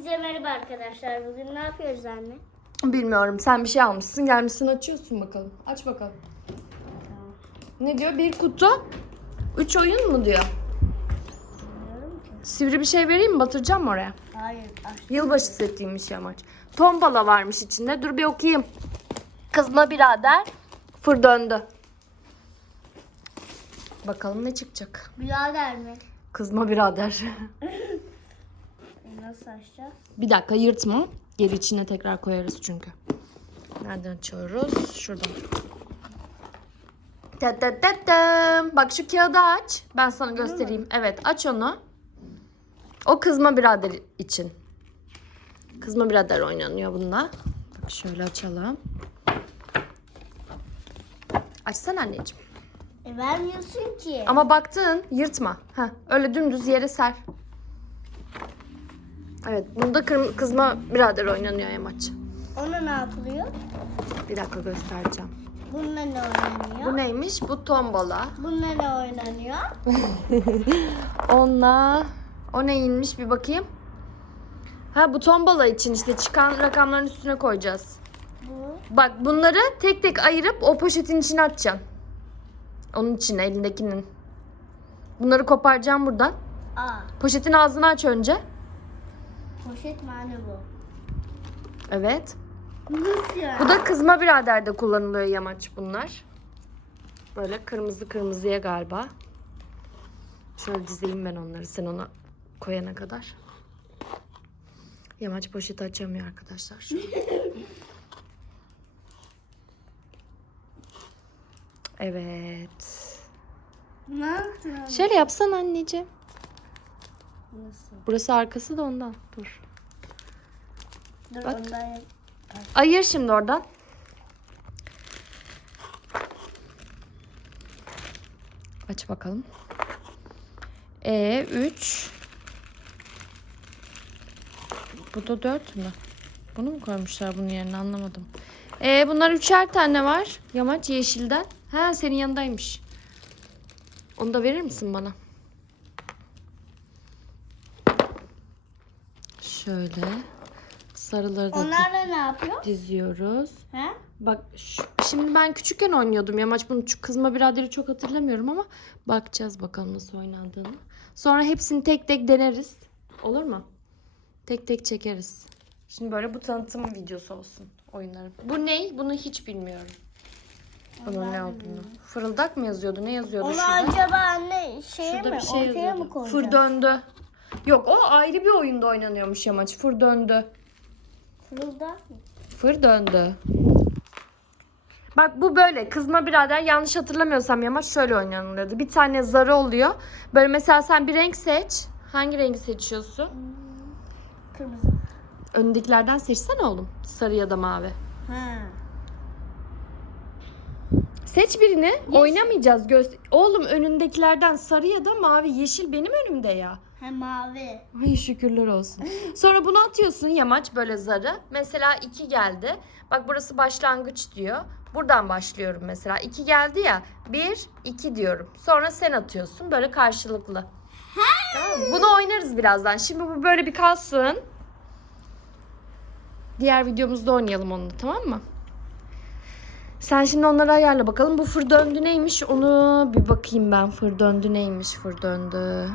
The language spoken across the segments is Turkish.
Hepinize merhaba arkadaşlar. Bugün ne yapıyoruz anne? Bilmiyorum. Sen bir şey almışsın. Gelmişsin açıyorsun bakalım. Aç bakalım. Ne diyor? Bir kutu. Üç oyun mu diyor? Bilmiyorum ki. Sivri bir şey vereyim mi? Batıracağım mı oraya? Hayır. Yılbaşı setiymiş yamaç. Tombala varmış içinde. Dur bir okuyayım. Kızma birader. Fır döndü. Bakalım ne çıkacak. Birader mi? Kızma birader. Nasıl açacağız? bir dakika yırtma. Geri içine tekrar koyarız çünkü. Nereden açıyoruz? Şuradan. Ta ta ta ta. Bak şu kağıdı aç. Ben sana göstereyim. Evet aç onu. O kızma birader için. Kızma birader oynanıyor bunda. Bak şöyle açalım. Açsana anneciğim. E vermiyorsun ki. Ama baktın yırtma. Heh, öyle dümdüz yere ser. Evet bunda kırm- kızma birader oynanıyor yamaç. Ona ne yapılıyor? Bir dakika göstereceğim. Bununla ne oynanıyor? Bu neymiş? Bu tombala. Bununla ne oynanıyor? Onunla o neyinmiş bir bakayım. Ha bu tombala için işte çıkan rakamların üstüne koyacağız. Bu. Bak bunları tek tek ayırıp o poşetin içine atacaksın. Onun içine elindekinin. Bunları koparacağım buradan. Aa. Poşetin ağzını aç önce. Poşet mi anne bu? Evet. Nasıl? Bu da kızma biraderde kullanılıyor yamaç bunlar. Böyle kırmızı kırmızıya galiba. Şöyle dizeyim ben onları sen ona koyana kadar. Yamaç poşeti açamıyor arkadaşlar. evet. Ne yaptın? Şöyle yapsan anneciğim. Nasıl? Burası arkası da ondan. Dur. Dur Bak. ondan. Ayır şimdi oradan. Aç bakalım. E 3 Bu da 4 mü? Bunu mu koymuşlar bunun yerine anlamadım. E bunlar üçer tane var. Yamaç yeşilden. Ha senin yanındaymış. Onu da verir misin bana? Şöyle sarıları da Onlarla ne yapıyor? diziyoruz. He? Bak şu- şimdi ben küçükken oynuyordum yamaç bunu kızma biraderi çok hatırlamıyorum ama bakacağız bakalım nasıl oynandığını. Sonra hepsini tek tek deneriz. Olur mu? Tek tek çekeriz. Şimdi böyle bu tanıtım videosu olsun oyunların. Bu ne? Bunu hiç bilmiyorum. Bunun ne olduğunu. Fırıldak mı yazıyordu? Ne yazıyordu Onu şurada? acaba anne şeye Şurada mi? bir şey Ortaya yazıyordu. mı koyacağız? Fır döndü. Yok o ayrı bir oyunda oynanıyormuş yamaç. Fır döndü. Fırıldak mı? Fır döndü. Bak bu böyle kızma birader yanlış hatırlamıyorsam yamaç şöyle oynanılıyordu. Bir tane zarı oluyor. Böyle mesela sen bir renk seç. Hangi rengi seçiyorsun? Kırmızı. Önündekilerden seçsene oğlum. Sarı ya da mavi. Ha. Seç birini. Oynamayacağız. Göz... Oğlum önündekilerden sarı ya da mavi. Yeşil benim önümde ya. Hem mavi. Ay şükürler olsun. Sonra bunu atıyorsun yamaç böyle zarı. Mesela 2 geldi. Bak burası başlangıç diyor. Buradan başlıyorum mesela. 2 geldi ya. 1, 2 diyorum. Sonra sen atıyorsun. Böyle karşılıklı. Tamam mı? Bunu oynarız birazdan. Şimdi bu böyle bir kalsın. Diğer videomuzda oynayalım onu tamam mı? Sen şimdi onları ayarla bakalım. Bu fır döndü neymiş? Onu bir bakayım ben. Fır döndü neymiş? Fır döndü.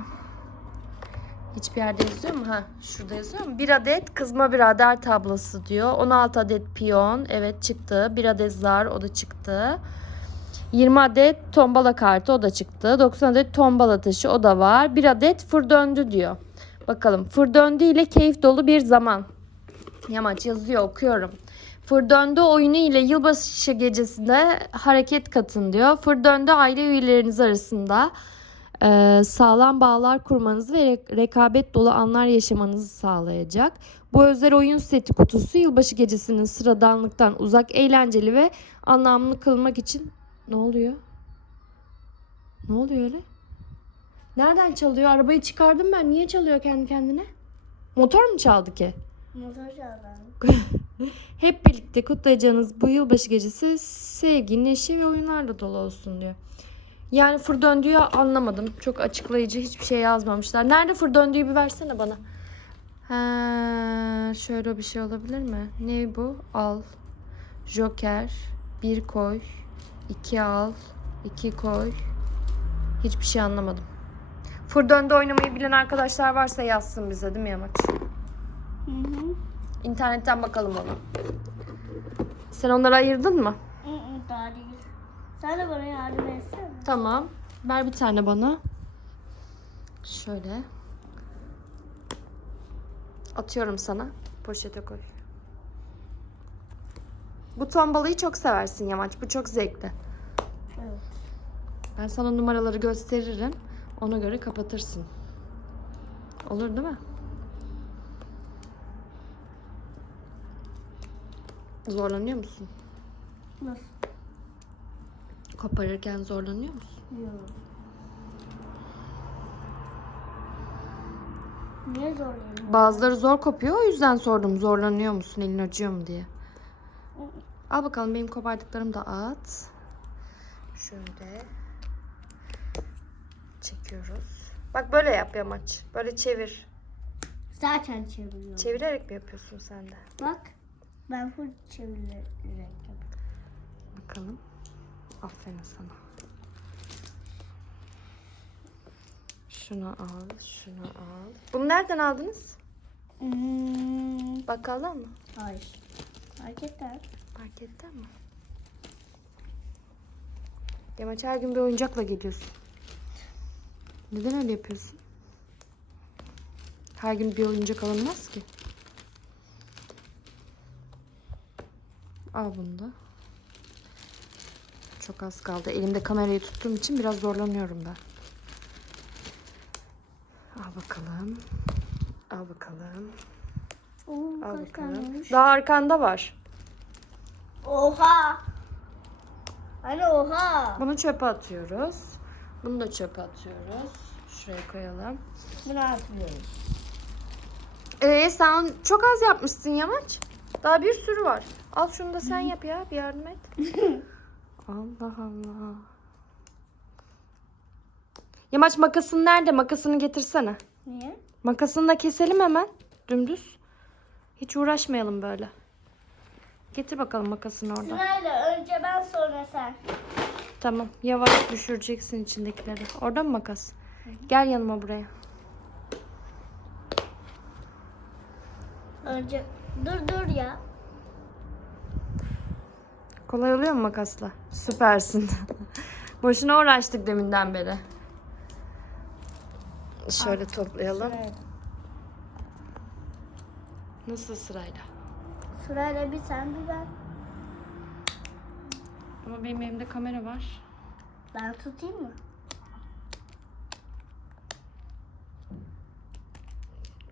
Hiçbir yerde yazıyor mu? Ha, şurada yazıyor mu? Bir adet kızma birader tablası diyor. 16 adet piyon. Evet çıktı. Bir adet zar o da çıktı. 20 adet tombala kartı o da çıktı. 90 adet tombala taşı o da var. Bir adet fır döndü diyor. Bakalım fır döndü ile keyif dolu bir zaman. Yamaç yazıyor okuyorum. Fır döndü oyunu ile yılbaşı gecesinde hareket katın diyor. Fır döndü aile üyeleriniz arasında e, sağlam bağlar kurmanızı ve re- rekabet dolu anlar yaşamanızı sağlayacak. Bu özel oyun seti kutusu yılbaşı gecesinin sıradanlıktan uzak, eğlenceli ve anlamlı kılmak için ne oluyor? Ne oluyor öyle? Nereden çalıyor? Arabayı çıkardım ben. Niye çalıyor kendi kendine? Motor mu çaldı ki? Motor çaldı. Hep birlikte kutlayacağınız bu yılbaşı gecesi sevgi, neşe ve oyunlarla dolu olsun diyor. Yani fır döndüğü anlamadım. Çok açıklayıcı hiçbir şey yazmamışlar. Nerede fır döndüğü bir versene bana. Ha, şöyle bir şey olabilir mi? Ne bu? Al. Joker. Bir koy. iki al. iki koy. Hiçbir şey anlamadım. Fır döndü oynamayı bilen arkadaşlar varsa yazsın bize değil mi Yamaç? Hı hı. İnternetten bakalım onu. Sen onları ayırdın mı? Hı hı, daha değil. Sen de bana yardım etsene. Tamam. Ver bir tane bana. Şöyle. Atıyorum sana. Poşete koy. Bu ton balığı çok seversin Yamaç. Bu çok zevkli. Evet. Ben sana numaraları gösteririm. Ona göre kapatırsın. Olur değil mi? Zorlanıyor musun? Nasıl? Koparırken zorlanıyor musun? Yok. Niye zorlayayım? Bazıları zor kopuyor. O yüzden sordum. Zorlanıyor musun? Elin acıyor mu diye. Al bakalım benim kopardıklarımı da at. Şöyle. Çekiyoruz. Bak böyle yap yamaç. Böyle çevir. Zaten çeviriyorum. Çevirerek mi yapıyorsun sen de? Bak. Ben full çevirerek yapıyorum. Bakalım. Aferin sana. Şunu al, şunu al. Bunu nereden aldınız? Hmm, Bakkaldan mı? hayır. Marketten. Marketten mi? Yamaç her gün bir oyuncakla geliyorsun. Neden öyle yapıyorsun? Her gün bir oyuncak alınmaz ki. Al bunu da. Çok az kaldı. Elimde kamerayı tuttuğum için biraz zorlanıyorum ben. Al bakalım. Al bakalım. Oo, Al bakalım. Daha arkanda var. Oha. Anne oha. Bunu çöpe atıyoruz. Bunu da çöpe atıyoruz. Şuraya koyalım. Bunu atmıyoruz. Ee sen çok az yapmışsın Yamaç. Daha bir sürü var. Al şunu da sen yap ya. Bir yardım et. Allah Allah. Yamaç makasın nerede? Makasını getirsene. Niye? Makasını da keselim hemen. Dümdüz. Hiç uğraşmayalım böyle. Getir bakalım makasını oradan. Sırayla önce ben sonra sen. Tamam. Yavaş düşüreceksin içindekileri. Orada mı makas? Gel yanıma buraya. Önce dur dur ya. Kolay oluyor mu makasla? Süpersin. Boşuna uğraştık deminden beri. Şöyle toplayalım. Evet. Nasıl sırayla? Sırayla bir sen bir ben. Ama benim elimde kamera var. Ben tutayım mı?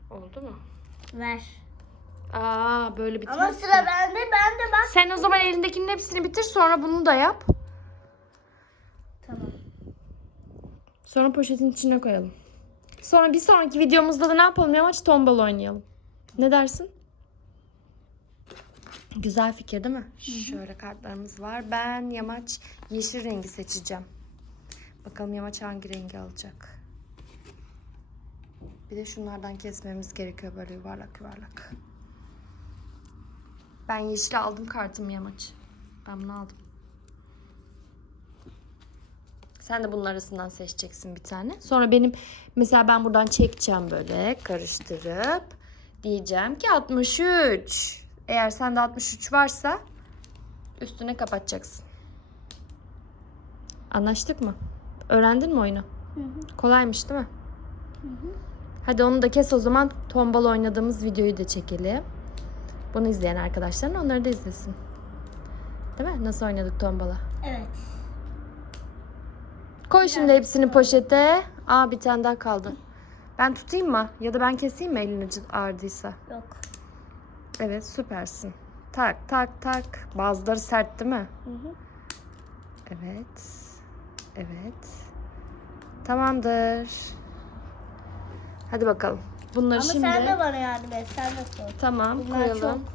Oldu mu? Ver. Aa böyle bitmez. Ama ki. sıra bende. Ben de bak. Sen o zaman elindekinin hepsini bitir sonra bunu da yap. Tamam. Sonra poşetin içine koyalım. Sonra bir sonraki videomuzda da ne yapalım? Yamaç tombala oynayalım. Ne dersin? Güzel fikir değil mi? Şöyle kartlarımız var. Ben Yamaç yeşil rengi seçeceğim. Bakalım Yamaç hangi rengi alacak. Bir de şunlardan kesmemiz gerekiyor böyle yuvarlak yuvarlak. Ben yeşil aldım kartımı Yamaç. Ben bunu aldım. Sen de bunun arasından seçeceksin bir tane. Sonra benim mesela ben buradan çekeceğim böyle karıştırıp diyeceğim ki 63. Eğer sende 63 varsa üstüne kapatacaksın. Anlaştık mı? Öğrendin mi oyunu? Hı hı. Kolaymış değil mi? Hı hı. Hadi onu da kes o zaman tombala oynadığımız videoyu da çekelim. Bunu izleyen arkadaşların onları da izlesin. Değil mi? Nasıl oynadık tombala? Evet. Koy şimdi hepsini poşete. Aa bir tane daha kaldı. Ben tutayım mı? Ya da ben keseyim mi elin ucu ağrıdıysa? Yok. Evet süpersin. Tak tak tak. Bazıları sert değil mi? Hı hı. Evet. Evet. Tamamdır. Hadi bakalım. Bunları Ama şimdi... sen de bana yardım et. Sen de koy. Tamam Bunlar koyalım.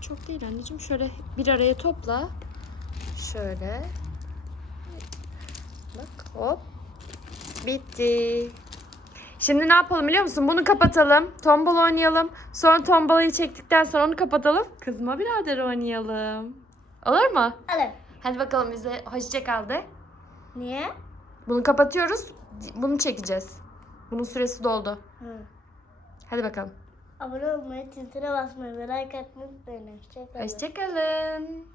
Çok. değil anneciğim. Şöyle bir araya topla. Şöyle. Bak hop. Bitti. Şimdi ne yapalım biliyor musun? Bunu kapatalım. Tombala oynayalım. Sonra tombalayı çektikten sonra onu kapatalım. Kızma birader oynayalım. Olur mu? Alın. Hadi bakalım bize hoşça kal de. Niye? Bunu kapatıyoruz. Bunu çekeceğiz. Bunun süresi doldu. Hı. Hadi bakalım. Abone olmayı, tintine basmayı ve like atmayı unutmayın. Hoşçakalın. Hoşçakalın.